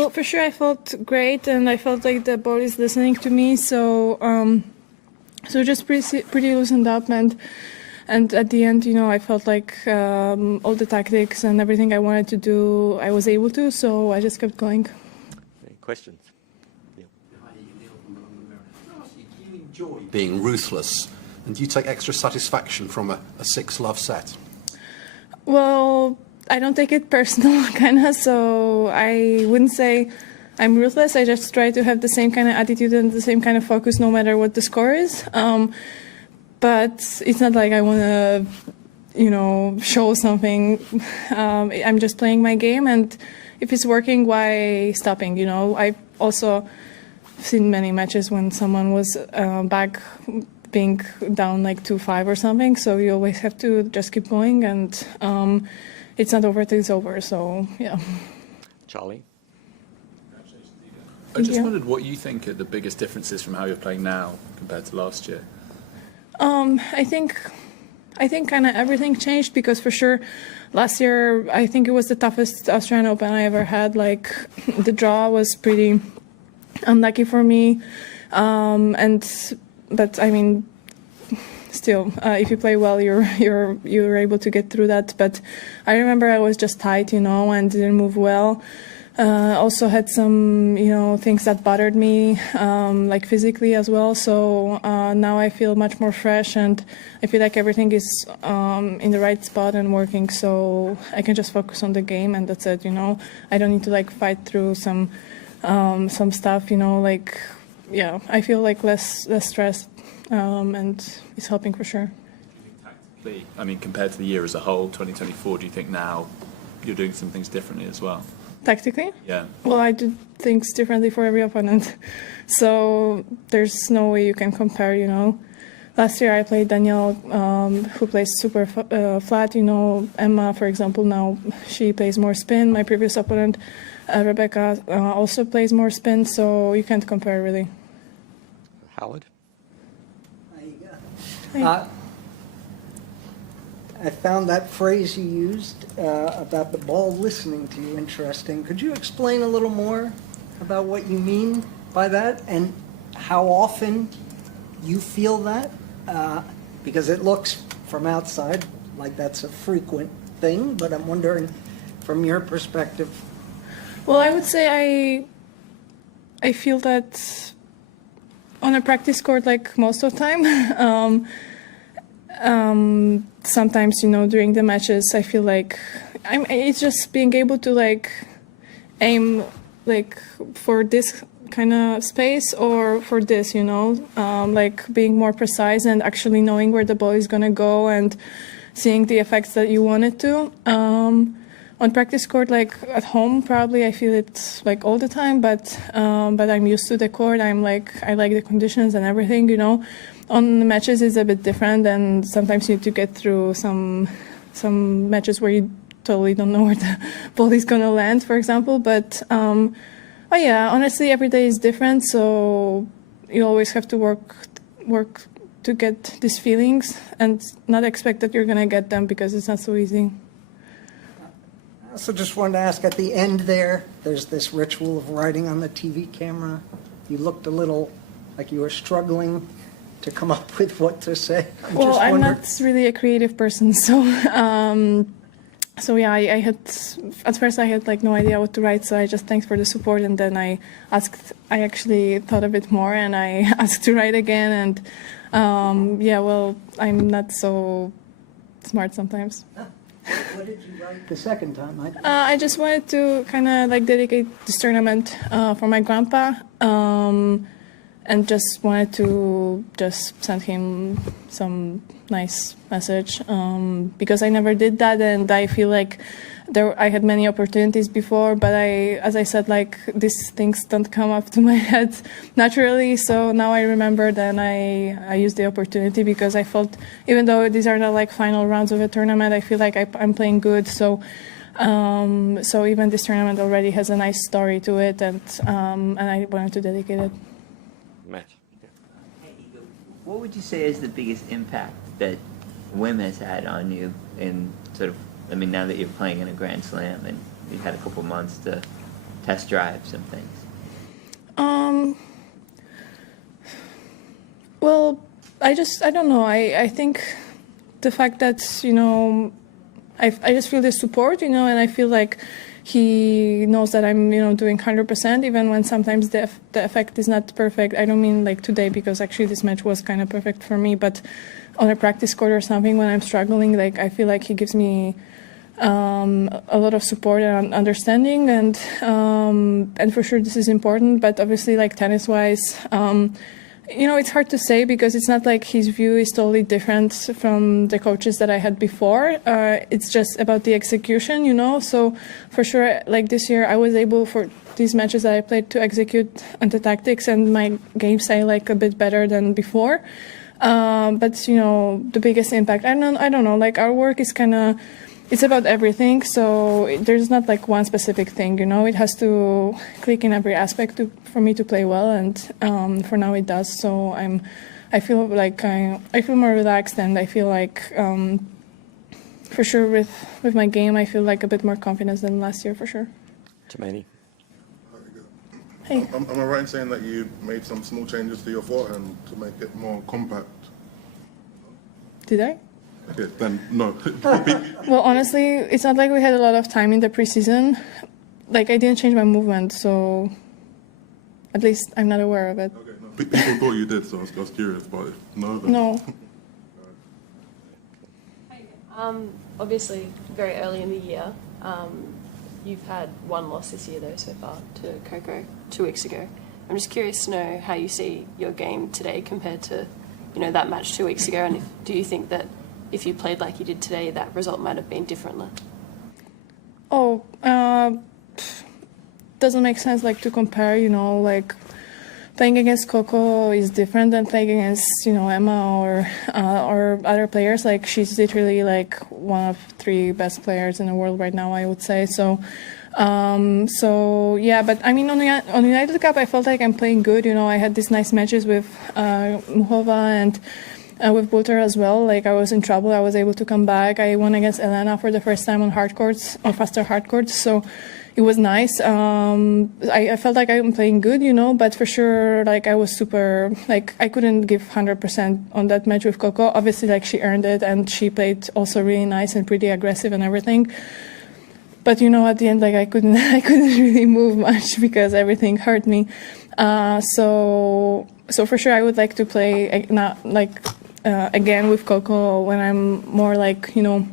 Well, for sure, I felt great, and I felt like the ball is listening to me. So, just pretty loosened up, and at the end, I felt like all the tactics and everything I wanted to do, I was able to. So I just kept going. Any questions? Yeah. Do you enjoy being ruthless, and do you take extra satisfaction from a 6-love set? Well, I don't take it personal, kind of, so I wouldn't say I'm ruthless. I just try to have the same kind of attitude and the same kind of focus no matter what the score is. But it's not like I want to, show something. I'm just playing my game, and if it's working, why stopping, I've also seen many matches when someone was back being down like 2-5 or something, so you always have to just keep going, and it's not over till it's over, so yeah. Charlie? I just wondered what you think are the biggest differences from how you're playing now compared to last year. I think kind of everything changed, because for sure last year I think it was the toughest Australian Open I ever had. Like the draw was pretty unlucky for me, but I mean, still, if you play well, you're able to get through that. But I remember I was just tight, and didn't move well. Also had some, things that bothered me, like physically as well. So now I feel much more fresh, and I feel like everything is in the right spot and working. So I can just focus on the game, and that's it. I don't need to like fight through some stuff. I feel like less stressed. And it's helping for sure. Tactically, I mean, compared to the year as a whole, 2024, do you think now you're doing some things differently as well? Tactically? Yeah. Well, I do things differently for every opponent. So there's no way you can compare, Last year I played Danielle, who plays super flat, Emma, for example, now she plays more spin. My previous opponent, Rebecca, also plays more spin, so you can't compare really. Howard? I found that phrase you used about the ball listening to you interesting. Could you explain a little more about what you mean by that, and how often you feel that? Because it looks from outside like that's a frequent thing, but I'm wondering from your perspective. Well, I would say I feel that on a practice court, like most of the time. Sometimes, during the matches, I feel like it's just being able to like aim like for this kind of space or for this, like being more precise and actually knowing where the ball is going to go and seeing the effects that you want it to. On practice court, like at home, probably I feel it like all the time, but I'm used to the court. I like the conditions and everything, On the matches, it's a bit different, and sometimes you need to get through some matches where you totally don't know where the ball is going to land, for example. But yeah, honestly, every day is different, so you always have to work to get these feelings and not expect that you're going to get them, because it's not so easy. I also just wanted to ask, at the end there's this ritual of writing on the TV camera. You looked a little like you were struggling to come up with what to say. I'm not really a creative person, so yeah, I had at first I had like no idea what to write, so I just thanked for the support, and then I actually thought a bit more, and I asked to write again, and I'm not so smart sometimes. What did you write the second time? I just wanted to kind of like dedicate this tournament for my grandpa. And just wanted to just send him some nice message, because I never did that, and I feel like I had many opportunities before, but as I said, like these things don't come up to my head naturally. So now I remembered, and I used the opportunity, because I felt, even though these are not like final rounds of a tournament, I feel like I'm playing good. So even this tournament already has a nice story to it, and I wanted to dedicate it. Matt. Hey, Iga, what would you say is the biggest impact that WIM has had on you in sort of, now that you're playing in a Grand Slam and you've had a couple months to test drive some things? Well, I don't know. I think the fact that, you know, I just feel the support, you know, and I feel like he knows that I'm, you know, doing 100%, even when sometimes the effect is not perfect. I don't mean like today, because actually this match was kind of perfect for me, but on a practice court or something, when I'm struggling, like I feel like he gives me a lot of support and understanding, and for sure this is important. But obviously, like tennis-wise, you know, it's hard to say, because it's not like his view is totally different from the coaches that I had before. It's just about the execution, you know. So for sure, like this year, I was able for these matches that I played to execute on the tactics and my game style like a bit better than before. But you know, the biggest impact, I don't know. Like our work is kind of, it's about everything, so there's not like one specific thing, you know. It has to click in every aspect for me to play well, and for now it does. So I feel like I feel more relaxed, and I feel like for sure with my game I feel like a bit more confidence than last year for sure. Jermaine. Hey. Am I right in saying that you made some small changes to your forehand to make it more compact? Did I? Okay, then no. Well, honestly, it's not like we had a lot of time in the preseason. Like I didn't change my movement, so at least I'm not aware of it. Okay, no. People thought you did, so I was curious, but if no, then... No. Obviously, very early in the year, you've had one loss this year, though, so far, to Coco 2 weeks ago. I'm just curious to know how you see your game today compared to, you know, that match 2 weeks ago, and do you think that if you played like you did today, that result might have been differently? Oh, doesn't make sense like to compare, you know, like playing against Coco is different than playing against, you know, Emma or other players. Like she's literally like one of 3 best players in the world right now, I would say. So yeah, but I mean on United Cup I felt like I'm playing good, you know. I had these nice matches with Muchova and with Bulter as well. Like I was in trouble, I was able to come back. I won against Elena for the first time on hard courts, on faster hard courts, so it was nice. I felt like I'm playing good, you know, but for sure, like I was super, like I couldn't give 100% on that match with Coco. Obviously, like she earned it, and she played also really nice and pretty aggressive and everything. But you know, at the end, like I couldn't really move much because everything hurt me. So for sure, I would like to play again with Coco when I'm more like, you know,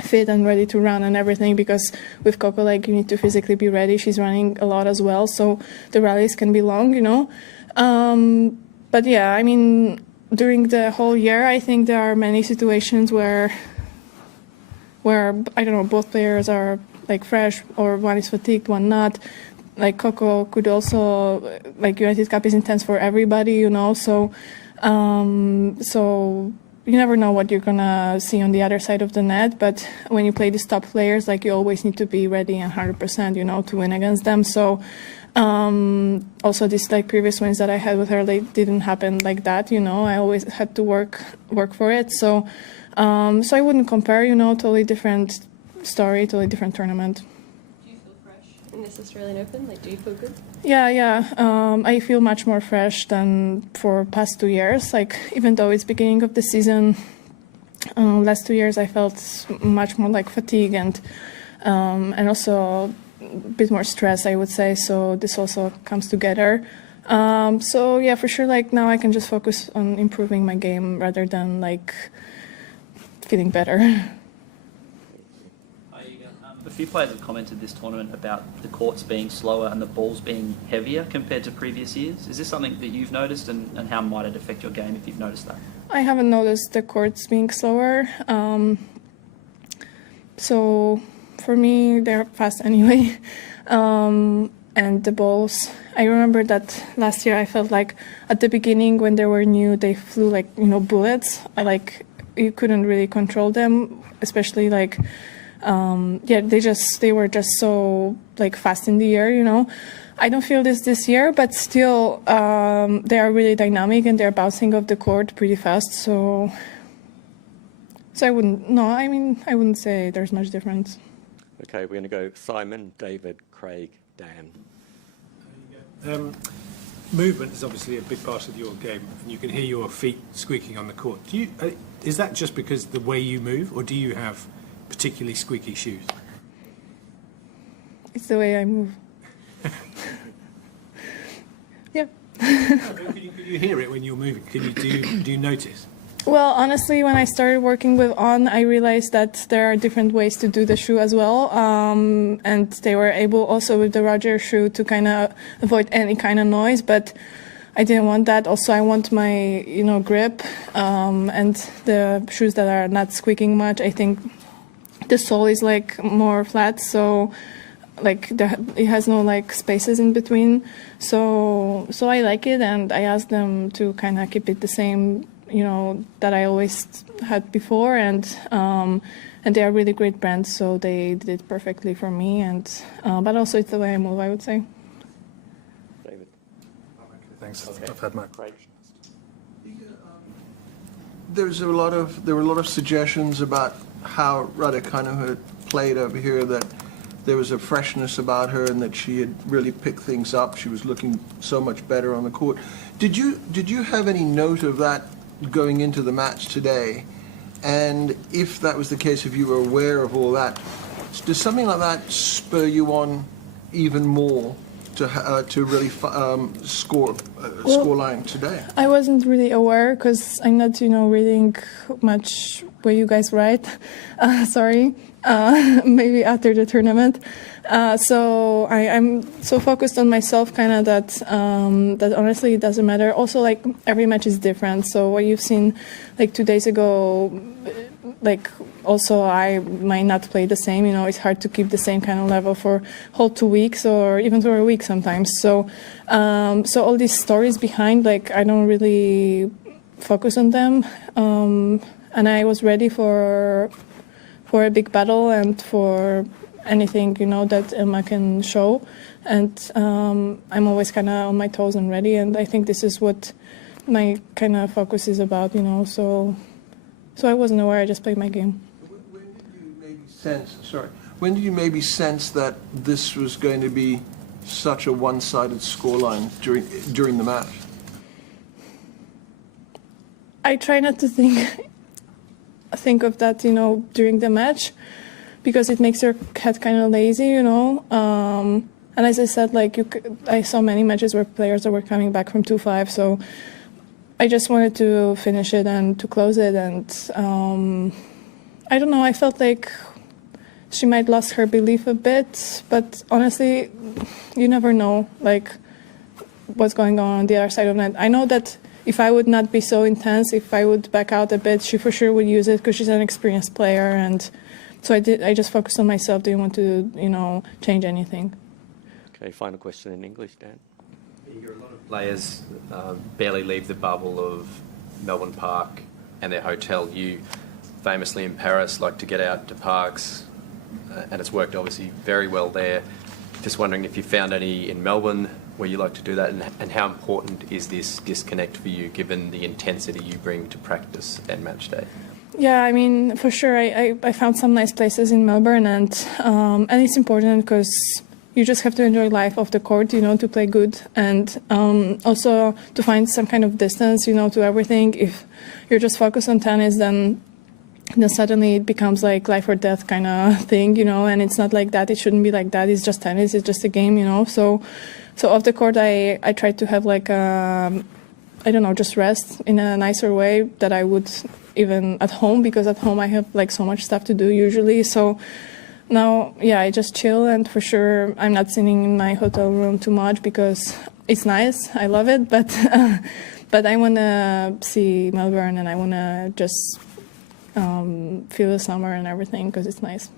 fit and ready to run and everything, because with Coco, like you need to physically be ready. She's running a lot as well, so the rallies can be long, you know. But yeah, I mean, during the whole year, I think there are many situations where I don't know, both players are like fresh, or one is fatigued, one not. Like Coco could also, like United Cup is intense for everybody, you know. So you never know what you're gonna see on the other side of the net, but when you play these top players, like you always need to be ready and 100%, you know, to win against them. So also these like previous wins that I had with her, they didn't happen like that, you know. I always had to work for it. So I wouldn't compare, you know. Totally different story, totally different tournament. Do you feel fresh in this Australian Open? Like, do you feel good? Yeah. I feel much more fresh than for past 2 years. Like, even though it's beginning of the season, last 2 years I felt much more like fatigue and also a bit more stress, I would say. So this also comes together. So yeah, for sure. Like now I can just focus on improving my game rather than like feeling better. A few players have commented this tournament about the courts being slower and the balls being heavier compared to previous years. Is this something that you've noticed, and how might it affect your game if you've noticed that? I haven't noticed the courts being slower. So for me, they're fast anyway. And the balls, I remember that last year I felt like at the beginning when they were new, they flew like, you know, bullets. Like you couldn't really control them, especially like they were just so like fast in the air, you know. I don't feel this year, but still they are really dynamic and they're bouncing off the court pretty fast. So I wouldn't say there's much difference. Okay, we're going to go Simon, David, Craig, Dan. Movement is obviously a big part of your game, and you can hear your feet squeaking on the court. Is that just because the way you move, or do you have particularly squeaky shoes? It's the way I move. Yeah. Can you hear it when you're moving? Do you notice? Well, honestly, when I started working with On, I realized that there are different ways to do the shoe as well. And they were able also with the Roger shoe to kind of avoid any kind of noise, but I didn't want that. Also, I want my, grip and the shoes that are not squeaking much. I think the sole is like more flat, so like it has no like spaces in between. So I like it, and I asked them to kind of keep it the same, that I always had before, and they are really great brands, so they did it perfectly for me, and but also it's the way I move, I would say. David. Thanks. Okay. I've had my Great. There were a lot of suggestions about how Raducanu had played over here, that there was a freshness about her and that she had really picked things up. She was looking so much better on the court. Did you have any note of that going into the match today? And if that was the case, if you were aware of all that, does something like that spur you on even more to really score line today? I wasn't really aware because I'm not, reading much what you guys write. Sorry. Maybe after the tournament. So I'm so focused on myself, kind of that honestly it doesn't matter. Also, like every match is different. So what you've seen, like 2 days ago, like also I might not play the same. It's hard to keep the same kind of level for whole 2 weeks or even for a week sometimes. So all these stories behind, like I don't really focus on them. And I was ready for a big battle and for anything, that Emma can show. And I'm always kind of on my toes and ready. And I think this is what my kind of focus is about, So I wasn't aware. I just played my game. When did you maybe sense that this was going to be such a one-sided scoreline during the match? I try not to think of that, during the match, because it makes your head kind of lazy, And as I said, like I saw many matches where players were coming back from 2-5, so I just wanted to finish it and to close it. And I don't know. I felt like she might lost her belief a bit, but honestly, you never know, like what's going on the other side of the net. I know that if I would not be so intense, if I would back out a bit, she for sure would use it because she's an experienced player. And so I just focused on myself. Didn't want to, change anything. Okay, final question in English, Dan. A lot of players barely leave the bubble of Melbourne Park and their hotel. You, famously in Paris, like to get out to parks, and it's worked obviously very well there. Just wondering if you found any in Melbourne where you like to do that, and how important is this disconnect for you, given the intensity you bring to practice and match day? Yeah, I mean, for sure, I found some nice places in Melbourne, and it's important because you just have to enjoy life off the court, to play good, and also to find some kind of distance, to everything. If you're just focused on tennis, then suddenly it becomes like life or death kind of thing, and it's not like that. It shouldn't be like that. It's just tennis. It's just a game, So off the court, I try to have like just rest in a nicer way that I would even at home, because at home I have like so much stuff to do usually. So now, yeah, I just chill, and for sure I'm not sitting in my hotel room too much because it's nice. I love it, but I want to see Melbourne, and I want to just feel the summer and everything because it's nice.